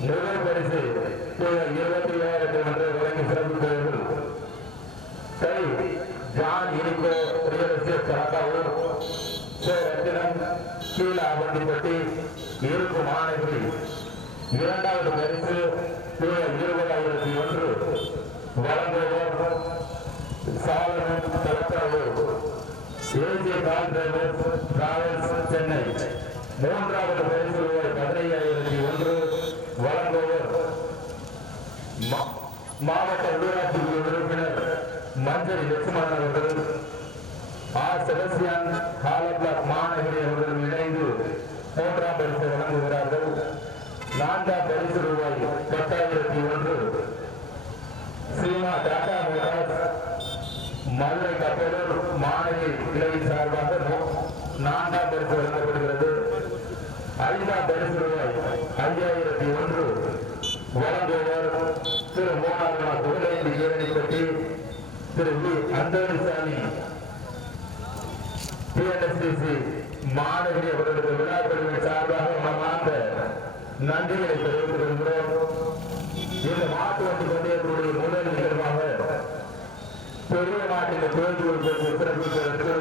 முதல் பரிசு இருபத்தி ஏழாயிரத்தி ஒன்று வழங்கி சிறப்பித்தவர்கள் கை John Inigo real estate Kalakkavur Rathinam Keela Avandipatti இருக்கும் மாணவி இரண்டாவது பரிசு இருபதாயிரத்தி ஒன்று வழங்குவர் Solomon Thalakkavur AJ call driver travels Chennai மூன்றாவது பரிசு ரூபாய் பதினையாயிரத்தி ஒன்று வழங்குவர் மா- மாவட்ட உள்ளூராட்சி உறுப்பினர் மஞ்சள் லட்சுமணன் அவர்கள் ஆர். செபஸ்டியான் ஹாலபிளாக் மாநகரி அவர்கள் இணைந்து மூன்றாம் பரிசு வழங்குகிறார்கள். நான்காம் பரிசு ரூபாய் பத்தாயிரத்தி ஒன்று. சீமா டாடா மோட்டார்ஸ் மதுரை கப்பலூர் மாநகரி கிளை சார்பாக நான்காம் பரிசு வழங்கப்படுகிறது. ஐந்தாம் பரிசு ரூபாய் ஐயாயிரத்தி ஒன்று. திரு மோனார்மா புகழேந்தி ஈரணிப்பட்டி திரு வி. அந்தோணிசாமி டிஎன்எஸ்டிசி மாணவி அவர்களுடைய விழாக்களின் சார்பாக மனமார்ந்த நன்றிகளை தெரிவித்துக் கொள்கிறோம். இந்த மாட்டு வண்டி பந்தயத்தினுடைய முதல் நிகழ்வாக பெரிய மாட்டின் தோல்வி சிறப்பிப்பதற்கு